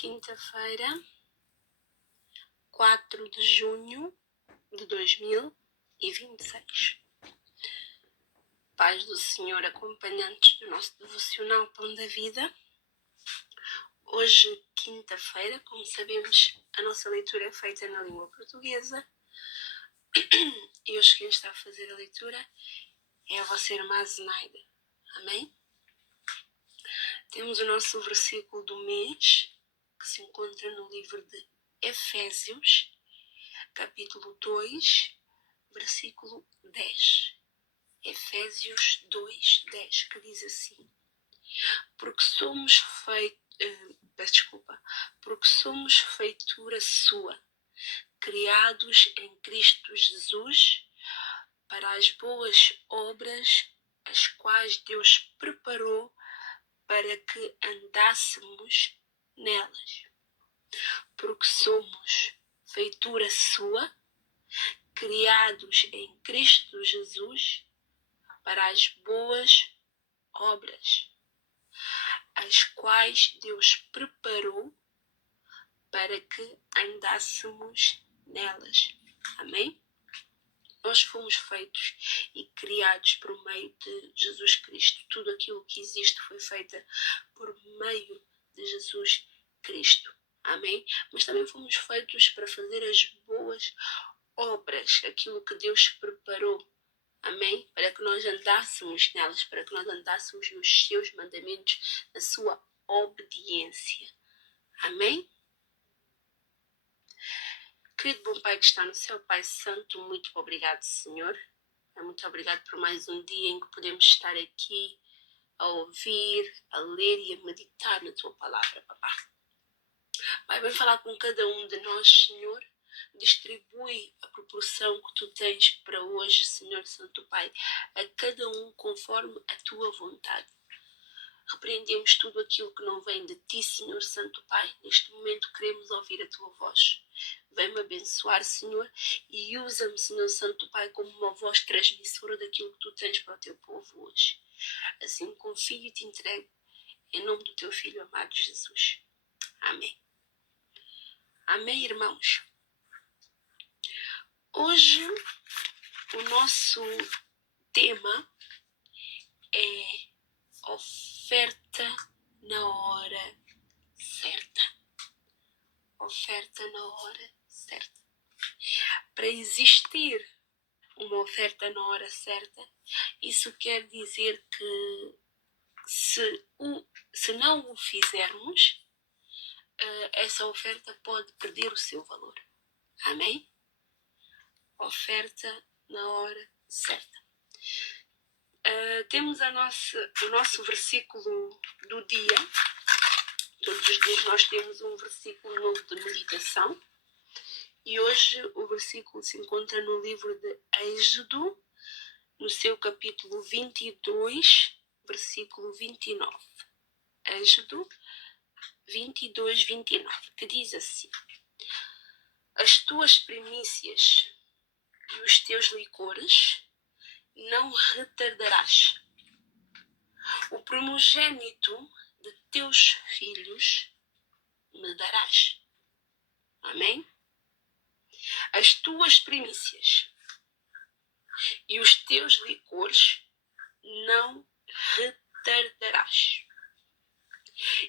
quinta-feira, 4 de junho de 2026. Paz do Senhor, acompanhantes do nosso devocional Pão da Vida. Hoje, quinta-feira, como sabemos, a nossa leitura é feita na língua portuguesa. E hoje quem está a fazer a leitura é a vossa irmã Zenaida. Amém? Temos o nosso versículo do mês, que se encontra no livro de Efésios, capítulo 2, versículo 10. Efésios 2, 10, que diz assim: Porque somos feitura sua, criados em Cristo Jesus, para as boas obras, as quais Deus preparou para que andássemos nelas. Porque somos feitura sua, criados em Cristo Jesus, para as boas obras, as quais Deus preparou para que andássemos nelas. Amém? Nós fomos feitos e criados por meio de Jesus Cristo. Tudo aquilo que existe foi feito por meio de Jesus Cristo. Amém? Mas também fomos feitos para fazer as boas obras, aquilo que Deus preparou. Amém? Para que nós andássemos nelas, para que nós andássemos nos seus mandamentos, na sua obediência. Amém? Querido bom Pai que está no céu, Pai Santo, muito obrigado, Senhor. Muito obrigado por mais um dia em que podemos estar aqui a ouvir, a ler e a meditar na Tua palavra, Papá. Pai, vem falar com cada um de nós, Senhor. Distribui a proporção que Tu tens para hoje, Senhor Santo Pai, a cada um conforme a Tua vontade. Repreendemos tudo aquilo que não vem de Ti, Senhor Santo Pai. Neste momento queremos ouvir a Tua voz. Vem-me abençoar, Senhor, e usa-me, Senhor Santo Pai, como uma voz transmissora daquilo que Tu tens para o Teu povo hoje. Assim confio e Te entrego, em nome do Teu Filho amado Jesus. Amém. Amém, irmãos. Hoje o nosso tema é oferta na hora certa. Oferta na hora certa. Para existir uma oferta na hora certa, isso quer dizer que se não o fizermos, essa oferta pode perder o seu valor. Amém? Oferta na hora certa. Temos o nosso versículo do dia. Todos os dias nós temos um versículo novo de meditação. E hoje o versículo se encontra no livro de Êxodo, no seu capítulo 22, versículo 29. Êxodo 22, 29, que diz assim: As tuas primícias e os teus licores não retardarás. O primogênito de teus filhos me darás. Amém? As tuas primícias e os teus licores não retardarás.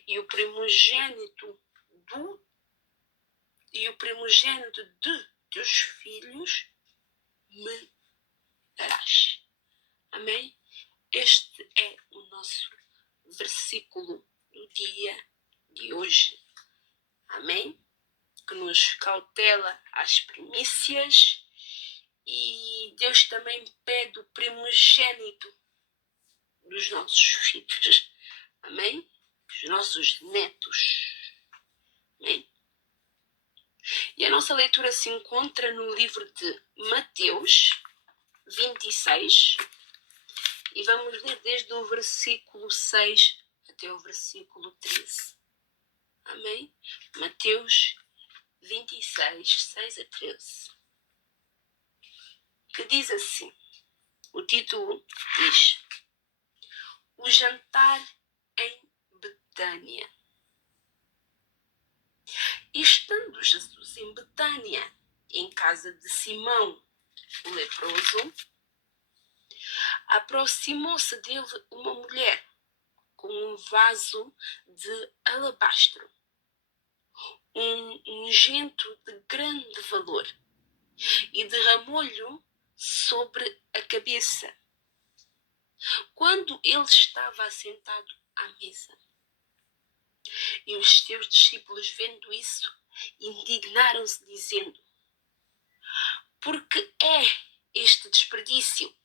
E o primogênito de teus filhos me darás. Amém? Este é o nosso versículo do dia de hoje. Amém? Que nos cautela as primícias, e Deus também pede o primogênito dos nossos filhos. Amém? Dos nossos netos. Amém? E a nossa leitura se encontra no livro de Mateus 26, e vamos ler desde o versículo 6 até o versículo 13. Amém? Mateus 26, 6 a 13. Que diz assim, o título diz: O jantar em Betânia. estando Jesus em Betânia, em casa de Simão, o leproso, aproximou-se dele uma mulher com um vaso de alabastro, um ungento de grande valor, e derramou-lhe sobre a cabeça, quando ele estava assentado à mesa. E os seus discípulos, vendo isso, indignaram-se, dizendo: por que é este desperdício?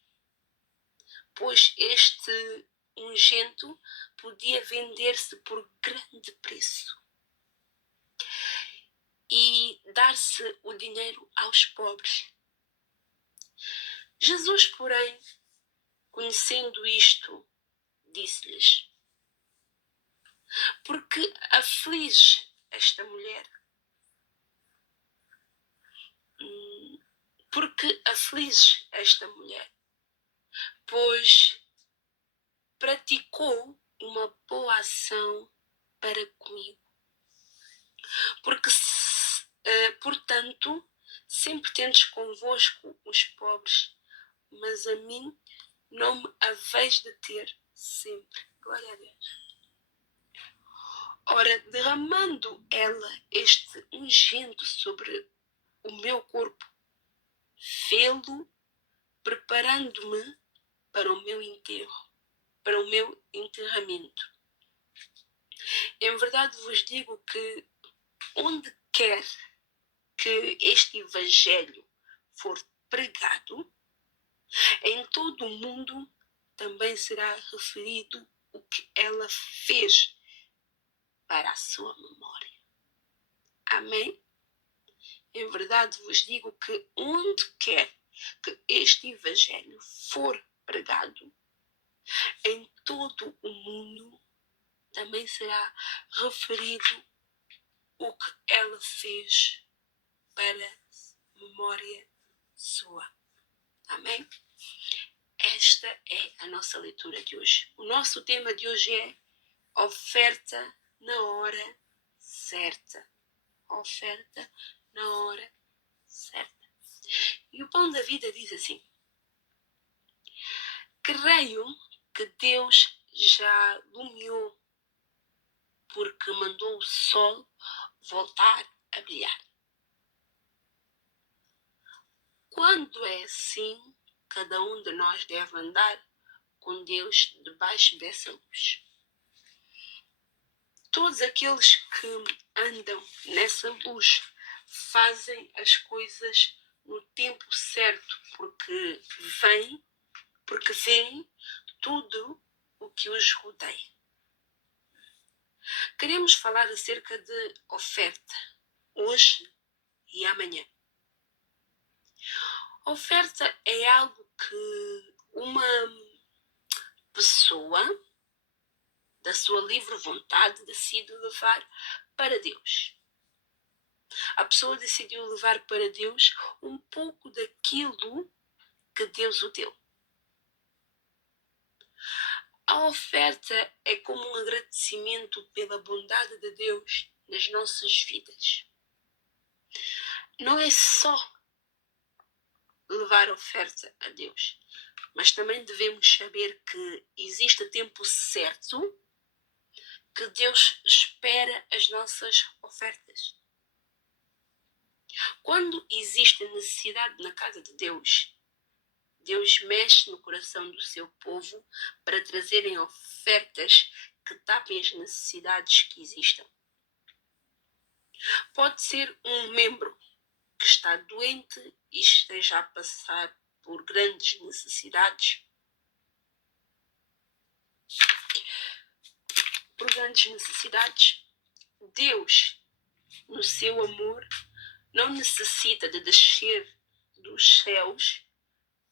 Pois este ungento podia vender-se por grande preço e dar-se o dinheiro aos pobres. Jesus, porém, conhecendo isto, disse-lhes: por que aflige esta mulher? Por que aflige esta mulher? Pois praticou uma boa ação para comigo. Porque, portanto, sempre tendes convosco os pobres, mas a mim não me haveis de ter sempre. Glória a Deus. Ora, derramando ela este ungento sobre o meu corpo, fê-lo preparando-me para o meu enterro, para o meu enterramento. Em verdade vos digo que onde quer que este evangelho for pregado, em todo o mundo também será referido o que ela fez para a sua memória. Amém? Em verdade vos digo que onde quer que este evangelho for pregado, em todo o mundo também será referido o que ela fez para memória sua. Amém? Esta é a nossa leitura de hoje. O nosso tema de hoje é oferta na hora certa. Oferta na hora certa. E o Pão da Vida diz assim: creio que Deus já lumiou, porque mandou o sol voltar a brilhar. Quando é assim, cada um de nós deve andar com Deus debaixo dessa luz. Todos aqueles que andam nessa luz fazem as coisas no tempo certo, porque veem tudo o que os rodeia. Queremos falar acerca de oferta, hoje e amanhã. Oferta é algo que uma pessoa, da sua livre vontade, decide levar para Deus. A pessoa decidiu levar para Deus um pouco daquilo que Deus o deu. A oferta é como um agradecimento pela bondade de Deus nas nossas vidas. Não é só levar oferta a Deus, mas também devemos saber que existe tempo certo que Deus espera as nossas ofertas. Quando existe necessidade na casa de Deus, Deus mexe no coração do seu povo para trazerem ofertas que tapem as necessidades que existam. Pode ser um membro que está doente e esteja a passar por grandes necessidades. Deus, no seu amor, não necessita de descer dos céus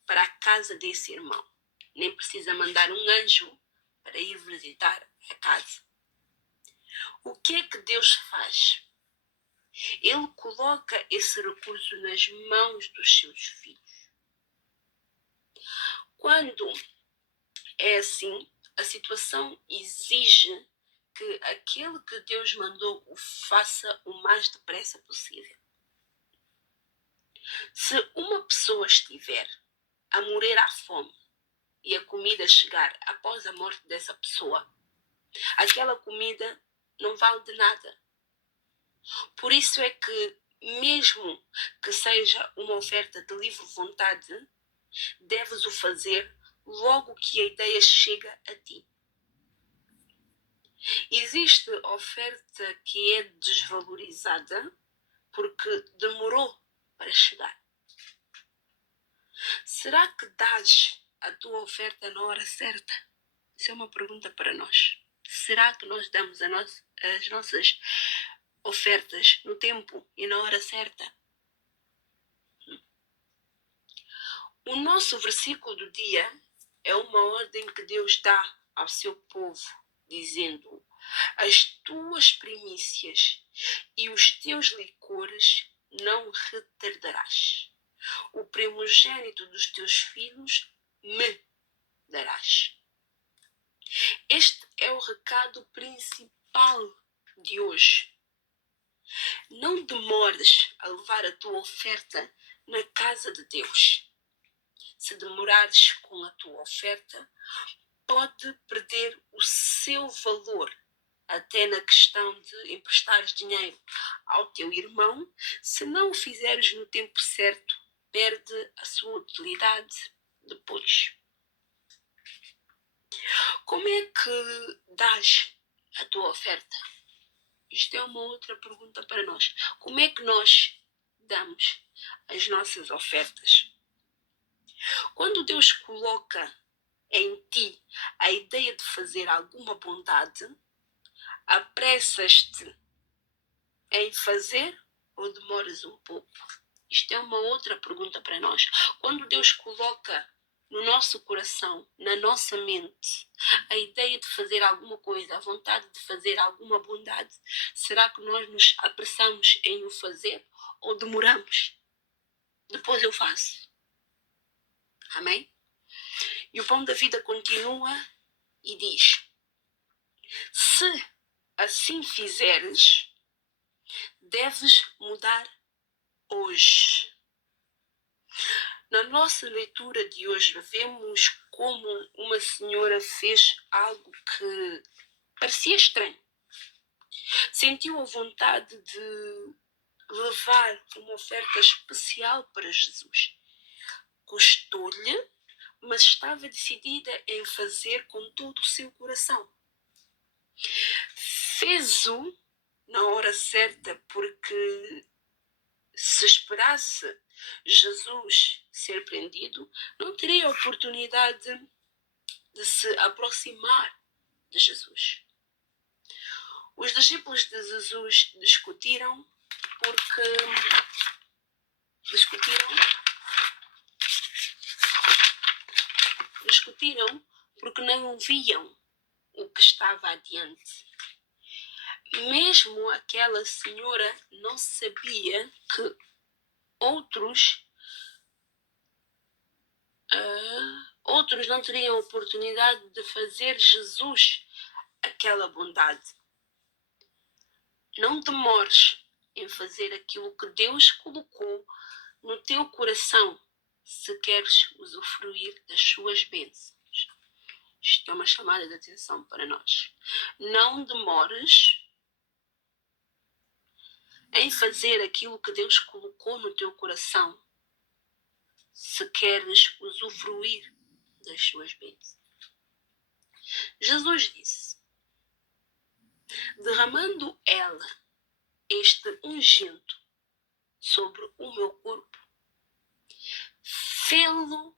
para a casa desse irmão. Nem precisa mandar um anjo para ir visitar a casa. O que é que Deus faz? Ele coloca esse recurso nas mãos dos seus filhos. Quando é assim, a situação exige que aquele que Deus mandou o faça o mais depressa possível. Se uma pessoa estiver a morrer à fome e a comida chegar após a morte dessa pessoa, aquela comida não vale de nada. Por isso é que, mesmo que seja uma oferta de livre vontade, deves o fazer logo que a ideia chega a ti. Existe oferta que é desvalorizada porque demorou para chegar. Será que dás a tua oferta na hora certa? Isso é uma pergunta para nós. Será que nós damos as nossas ofertas no tempo e na hora certa? O nosso versículo do dia é uma ordem que Deus dá ao seu povo, dizendo: as tuas primícias e os teus licores não retardarás. O primogênito dos teus filhos me darás. Este é o recado principal de hoje. Não demores a levar a tua oferta na casa de Deus. Se demorares com a tua oferta, pode perder o seu valor. Até na questão de emprestares dinheiro ao teu irmão, se não o fizeres no tempo certo, perde a sua utilidade depois. Como é que dás a tua oferta? Isto é uma outra pergunta para nós. Como é que nós damos as nossas ofertas? Quando Deus coloca em ti a ideia de fazer alguma bondade, apressas-te em fazer ou demoras um pouco? Isto é uma outra pergunta para nós. Quando Deus coloca no nosso coração, na nossa mente, a ideia de fazer alguma coisa, a vontade de fazer alguma bondade, será que nós nos apressamos em o fazer ou demoramos? Depois eu faço. Amém? E o Pão da Vida continua e diz: se assim fizeres, deves mudar hoje. Na nossa leitura de hoje, vemos como uma senhora fez algo que parecia estranho. Sentiu a vontade de levar uma oferta especial para Jesus. Custou-lhe, mas estava decidida em fazer com todo o seu coração. Fez-o na hora certa, porque se esperasse Jesus ser prendido, não teria a oportunidade de se aproximar de Jesus. Os discípulos de Jesus discutiram porque não viam o que estava adiante. Mesmo aquela senhora não sabia que outros não teriam a oportunidade de fazer Jesus aquela bondade. Não demores em fazer aquilo que Deus colocou no teu coração, se queres usufruir das suas bênçãos. Isto é uma chamada de atenção para nós. Não demores em fazer aquilo que Deus colocou no teu coração, se queres usufruir das suas bênçãos. Jesus disse: derramando ela este ungento sobre o meu corpo, fê-lo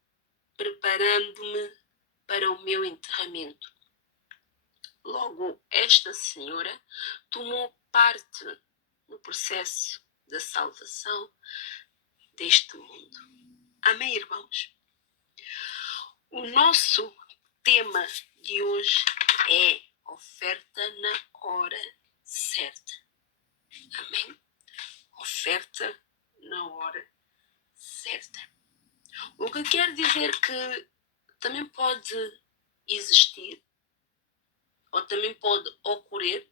preparando-me para o meu enterramento. Logo, esta senhora tomou parte no processo da salvação deste mundo. Amém, irmãos? O nosso tema de hoje é oferta na hora certa. Amém? Oferta na hora certa. O que quer dizer que também pode existir ou também pode ocorrer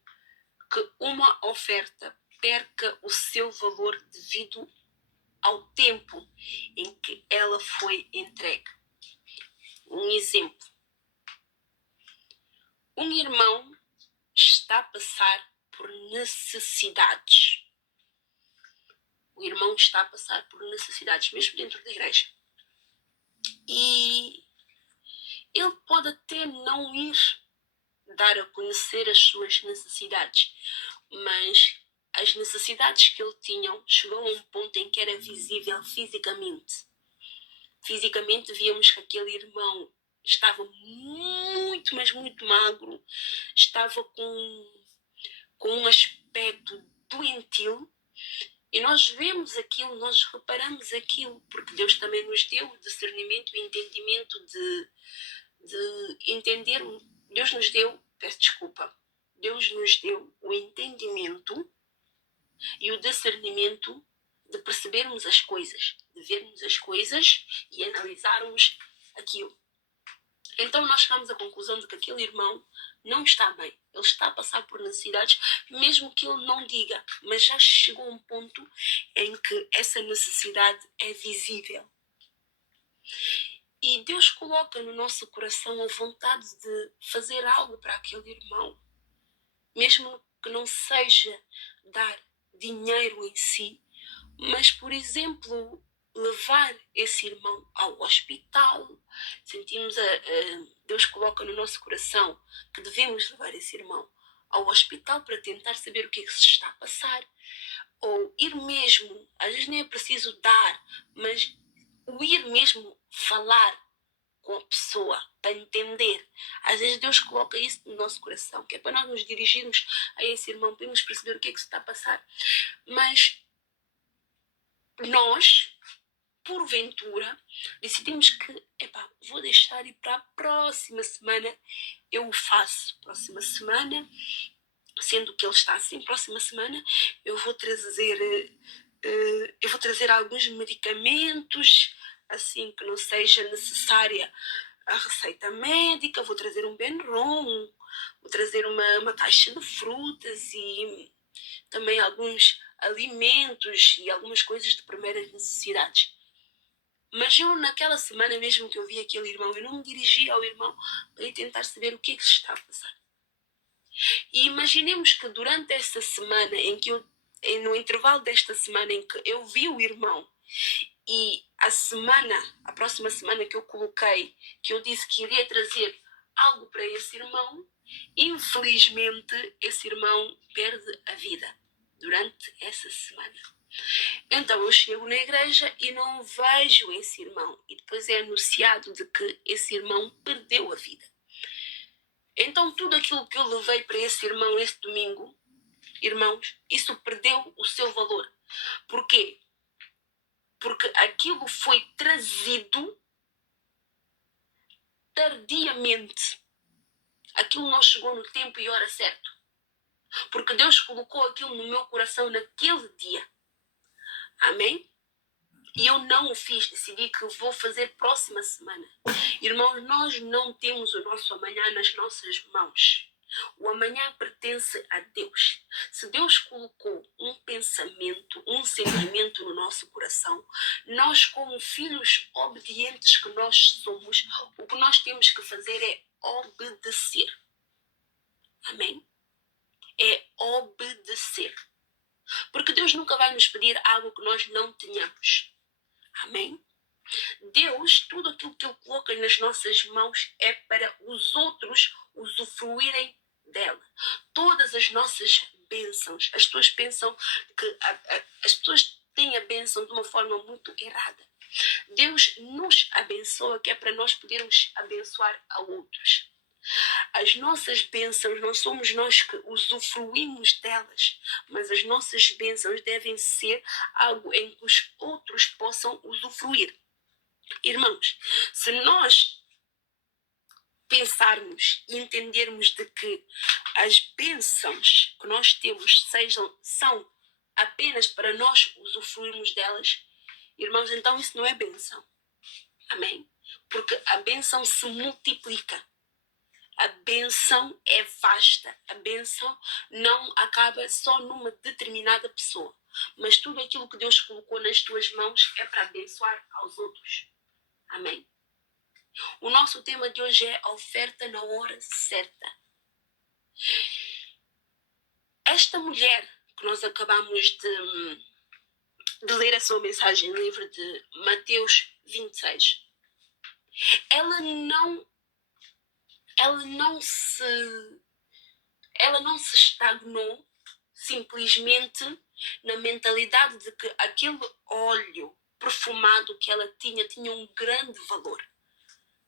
que uma oferta perca o seu valor devido ao tempo em que ela foi entregue. Um exemplo. Um irmão está a passar por necessidades. O irmão está a passar por necessidades, mesmo dentro da igreja. E ele pode até não ir dar a conhecer as suas necessidades, mas as necessidades que ele tinha chegou a um ponto em que era visível fisicamente. Fisicamente víamos que aquele irmão estava muito, mas muito magro, estava com um aspecto doentio, e nós vemos aquilo, nós reparamos aquilo, porque Deus também nos deu o discernimento e o entendimento de entender. Deus nos deu o entendimento e o discernimento de percebermos as coisas, de vermos as coisas e analisarmos aquilo. Então nós chegamos à conclusão de que aquele irmão não está bem. Ele está a passar por necessidades, mesmo que ele não diga, mas já chegou a um ponto em que essa necessidade é visível. E Deus coloca no nosso coração a vontade de fazer algo para aquele irmão, mesmo que não seja dar dinheiro em si, mas, por exemplo, levar esse irmão ao hospital. Sentimos Deus coloca no nosso coração que devemos levar esse irmão ao hospital para tentar saber o que é que se está a passar. Ou ir mesmo, às vezes nem é preciso dar, mas o ir mesmo falar com a pessoa, para entender. Às vezes Deus coloca isso no nosso coração, que é para nós nos dirigirmos a esse irmão, para irmos perceber o que é que se está a passar. Mas nós, porventura, decidimos que, vou deixar ir para a próxima semana, eu o faço. Próxima semana, sendo que ele está assim, próxima semana, eu vou trazer alguns medicamentos, assim que não seja necessária a receita médica, vou trazer um Benron, vou trazer uma caixa de frutas e também alguns alimentos e algumas coisas de primeiras necessidades. Mas eu, naquela semana mesmo que eu vi aquele irmão, eu não me dirigi ao irmão para ir tentar saber o que é que se está a passar. E imaginemos que durante essa semana, no intervalo desta semana em que eu vi o irmão, e a próxima semana que eu coloquei, que eu disse que iria trazer algo para esse irmão, infelizmente esse irmão perde a vida durante essa semana. Então eu chego na igreja e não vejo esse irmão, e depois é anunciado de que esse irmão perdeu a vida. Então tudo aquilo que eu levei para esse irmão esse domingo, irmãos, isso perdeu o seu valor. Porquê? Porque aquilo foi trazido tardiamente. Aquilo não chegou no tempo e hora certo. Porque Deus colocou aquilo no meu coração naquele dia. Amém? E eu não o fiz, decidi que vou fazer próxima semana. Irmãos, nós não temos o nosso amanhã nas nossas mãos. O amanhã pertence a Deus. Se Deus colocou um pensamento, um sentimento no nosso coração, nós, como filhos obedientes que nós somos, o que nós temos que fazer é obedecer. Amém? É obedecer. Porque Deus nunca vai nos pedir algo que nós não tenhamos. Amém? Deus, tudo aquilo que Ele coloca nas nossas mãos é para os outros usufruírem dela. Todas as nossas bênçãos, as pessoas pensam que as pessoas têm a bênção de uma forma muito errada. Deus nos abençoa, que é para nós podermos abençoar a outros. As nossas bênçãos não somos nós que usufruímos delas, mas as nossas bênçãos devem ser algo em que os outros possam usufruir. Irmãos, se nós pensarmos e entendermos de que as bênçãos que nós temos são apenas para nós usufruirmos delas, irmãos, então isso não é bênção. Amém? Porque a bênção se multiplica. A bênção é vasta. A bênção não acaba só numa determinada pessoa. Mas tudo aquilo que Deus colocou nas tuas mãos é para abençoar aos outros. Amém? O nosso tema de hoje é a oferta na hora certa. Esta mulher que nós acabamos de ler a sua mensagem no livro de Mateus 26, ela não se estagnou simplesmente na mentalidade de que aquele óleo perfumado que ela tinha um grande valor.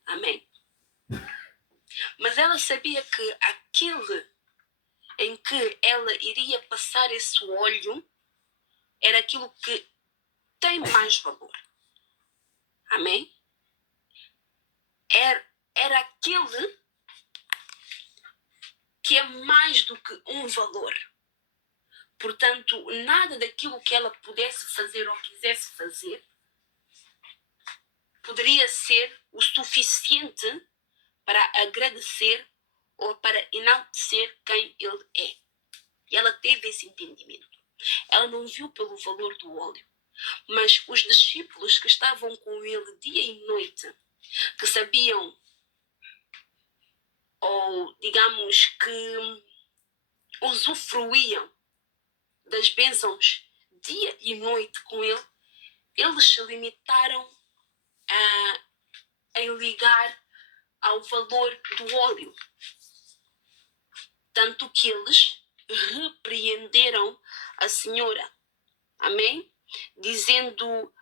Amém? Mas ela sabia que aquele em que ela iria passar esse óleo era aquilo que tem mais valor. Amém? Era aquele que é mais do que um valor. Portanto, nada daquilo que ela pudesse fazer ou quisesse fazer poderia ser o suficiente para agradecer ou para enaltecer quem ele é. E ela teve esse entendimento. Ela não viu pelo valor do óleo. Mas os discípulos que estavam com ele dia e noite, que sabiam, ou digamos que usufruíam das bênçãos dia e noite com ele, eles se limitaram em ligar ao valor do óleo. Tanto que eles repreenderam a senhora. Amém? Dizendo,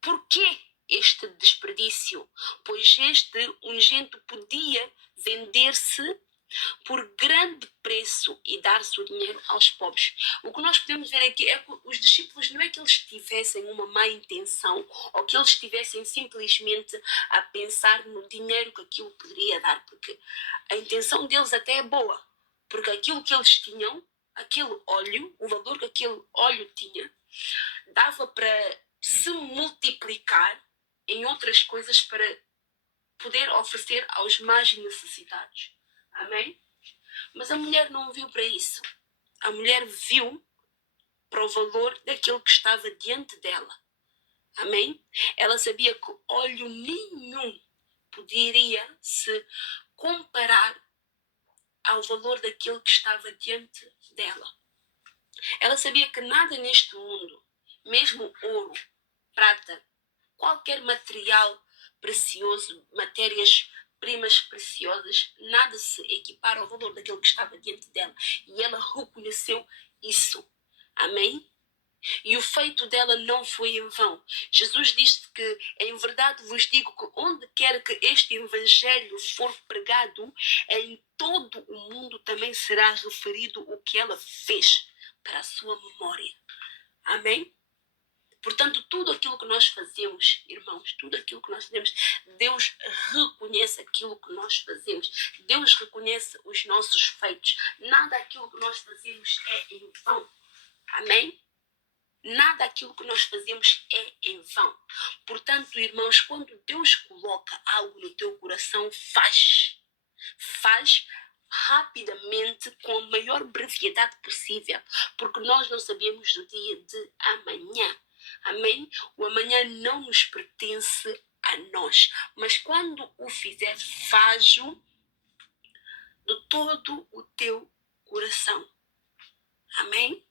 por que este desperdício? Pois este ungento podia vender-se por grande preço e dar-se o dinheiro aos pobres. O que nós podemos ver aqui é que os discípulos não é que eles tivessem uma má intenção ou que eles estivessem simplesmente a pensar no dinheiro que aquilo poderia dar, porque a intenção deles até é boa, porque aquilo que eles tinham, aquele óleo, o valor que aquele óleo tinha, dava para se multiplicar em outras coisas para poder oferecer aos mais necessitados. Amém? Mas a mulher não viu para isso. A mulher viu para o valor daquilo que estava diante dela. Amém? Ela sabia que óleo nenhum poderia se comparar ao valor daquilo que estava diante dela. Ela sabia que nada neste mundo, mesmo ouro, prata, qualquer material precioso, matérias-primas preciosas, nada se equipara ao valor daquilo que estava diante dela. E ela reconheceu isso. Amém? E o feito dela não foi em vão. Jesus disse que, em verdade vos digo que onde quer que este evangelho for pregado, em todo o mundo também será referido o que ela fez para a sua memória. Amém? Portanto, tudo aquilo que nós fazemos, irmãos, tudo aquilo que nós fazemos, Deus reconhece aquilo que nós fazemos. Deus reconhece os nossos feitos. Nada daquilo que nós fazemos é em vão. Amém? Nada daquilo que nós fazemos é em vão. Portanto, irmãos, quando Deus coloca algo no teu coração, faz rapidamente, com a maior brevidade possível, porque nós não sabemos do dia de amanhã. Amém? O amanhã não nos pertence a nós, mas quando o fizer, faz-o de todo o teu coração. Amém?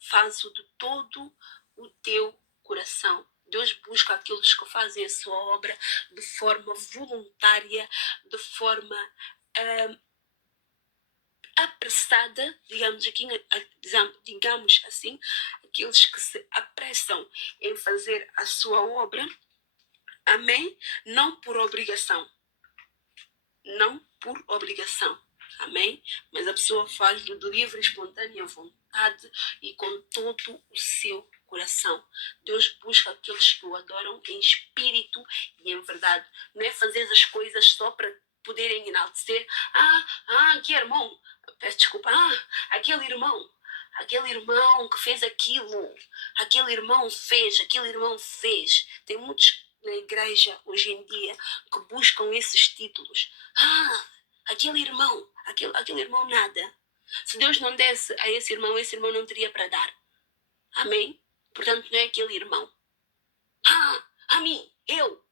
Faz-o de todo o teu coração. Deus busca aqueles que fazem a sua obra de forma voluntária, de forma apressada, digamos assim, aqueles que se apressam em fazer a sua obra. Amém? Não por obrigação. Não por obrigação. Amém? Mas a pessoa faz de livre e espontânea vontade e com todo o seu coração. Deus busca aqueles que o adoram em espírito e em verdade. Não é fazer as coisas só para poderem enaltecer. Que irmão, peço desculpa, aquele irmão que fez aquilo, aquele irmão fez. Tem muitos na igreja hoje em dia que buscam esses títulos. Aquele irmão nada. Se Deus não desse a esse irmão não teria para dar. Amém? Portanto, não é aquele irmão. A mim, eu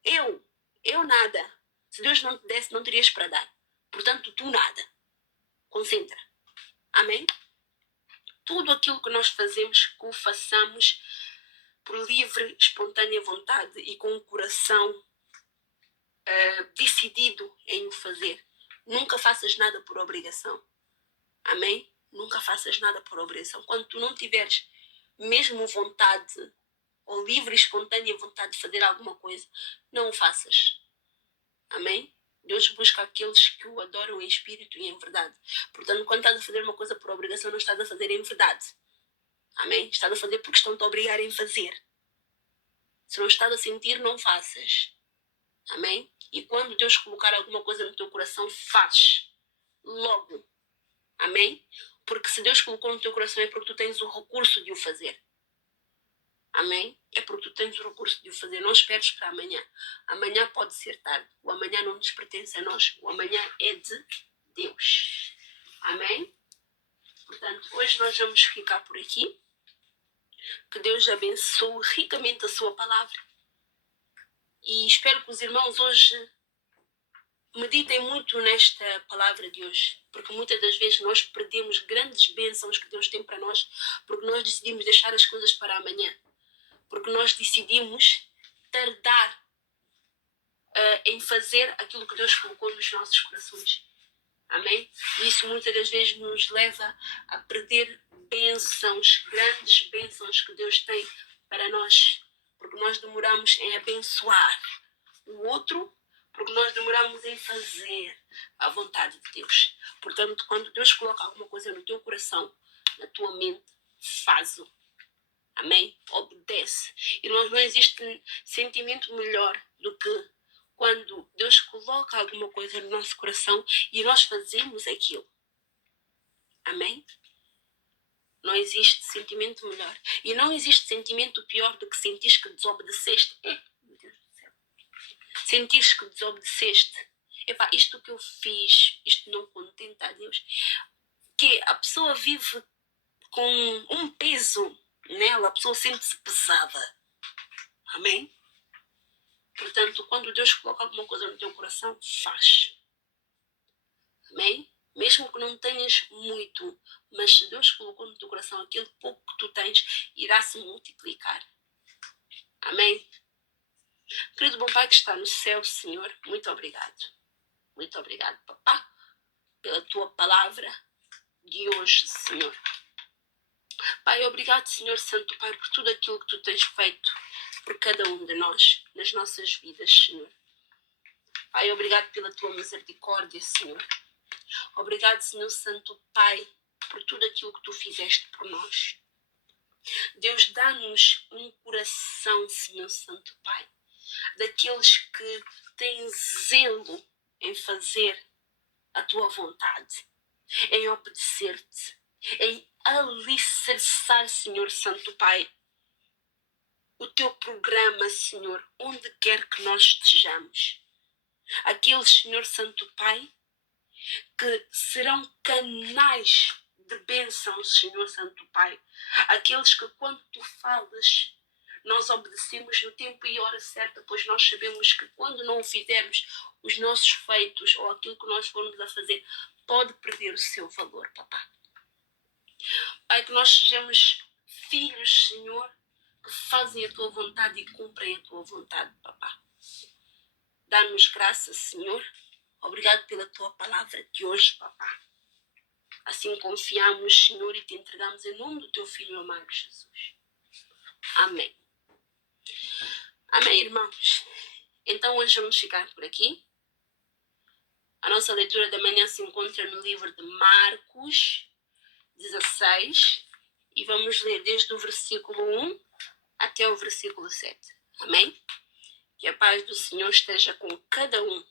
nada. Se Deus não te desse, não terias para dar. Portanto, tu nada. Concentra. Amém? Tudo aquilo que nós fazemos, que o façamos por livre, espontânea vontade e com o coração decidido em o fazer. Nunca faças nada por obrigação. Amém? Nunca faças nada por obrigação. Quando tu não tiveres mesmo vontade ou livre e espontânea vontade de fazer alguma coisa, não o faças. Amém? Deus busca aqueles que o adoram em espírito e em verdade. Portanto, quando estás a fazer uma coisa por obrigação, não estás a fazer em verdade. Amém? Estás a fazer porque estão-te a obrigar a fazer. Se não estás a sentir, não faças. Amém? E quando Deus colocar alguma coisa no teu coração, faz. Logo. Amém? Porque se Deus colocou no teu coração é porque tu tens o recurso de o fazer. Amém? É porque tu tens o recurso de o fazer. Não esperes para amanhã. Amanhã pode ser tarde. O amanhã não nos pertence a nós. O amanhã é de Deus. Amém? Portanto, hoje nós vamos ficar por aqui. Que Deus abençoe ricamente a sua palavra. E espero que os irmãos hoje meditem muito nesta palavra de hoje. Porque muitas das vezes nós perdemos grandes bênçãos que Deus tem para nós. Porque nós decidimos deixar as coisas para amanhã. Porque nós decidimos tardar em fazer aquilo que Deus colocou nos nossos corações. Amém? E isso muitas das vezes nos leva a perder bênçãos, grandes bênçãos que Deus tem para nós. Porque nós demoramos em abençoar o outro, porque nós demoramos em fazer a vontade de Deus. Portanto, quando Deus coloca alguma coisa no teu coração, na tua mente, faz-o. Amém? Obedece. Irmãos, não existe sentimento melhor do que quando Deus coloca alguma coisa no nosso coração e nós fazemos aquilo. Amém? Não existe sentimento melhor. E não existe sentimento pior do que sentir que desobedeceste. Meu Deus do céu. Sentir que desobedeceste. Isto que eu fiz, isto não contenta a Deus. Que a pessoa vive com um peso nela, a pessoa sente-se pesada. Amém? Portanto, quando Deus coloca alguma coisa no teu coração, faz. Amém? Mesmo que não tenhas muito, mas se Deus colocou no teu coração aquele pouco que tu tens, irá se multiplicar. Amém? Querido bom Pai que está no céu, Senhor, muito obrigado. Muito obrigado, Papá, pela tua palavra de hoje, Senhor. Pai, obrigado, Senhor Santo Pai, por tudo aquilo que tu tens feito por cada um de nós, nas nossas vidas, Senhor. Pai, obrigado pela tua misericórdia, Senhor. Obrigado, Senhor Santo Pai, por tudo aquilo que tu fizeste por nós. Deus, dá-nos um coração, Senhor Santo Pai, daqueles que têm zelo em fazer a tua vontade, em obedecer-te, em alicerçar, Senhor Santo Pai, o teu programa, Senhor, onde quer que nós estejamos. Aqueles, Senhor Santo Pai, que serão canais de bênção, Senhor Santo Pai. Aqueles que quando tu falas, nós obedecemos no tempo e hora certa, pois nós sabemos que quando não o fizermos, os nossos feitos ou aquilo que nós formos a fazer pode perder o seu valor, Papá. Pai, que nós sejamos filhos, Senhor, que fazem a tua vontade e cumprem a tua vontade, Papá. Dá-nos graça, Senhor. Obrigado pela tua palavra de hoje, Papá. Assim confiamos, Senhor, e te entregamos em nome do teu Filho amado, Jesus. Amém. Amém, irmãos. Então hoje vamos ficar por aqui. A nossa leitura da manhã se encontra no livro de Marcos 16 e vamos ler desde o versículo 1 até o versículo 7. Amém? Que a paz do Senhor esteja com cada um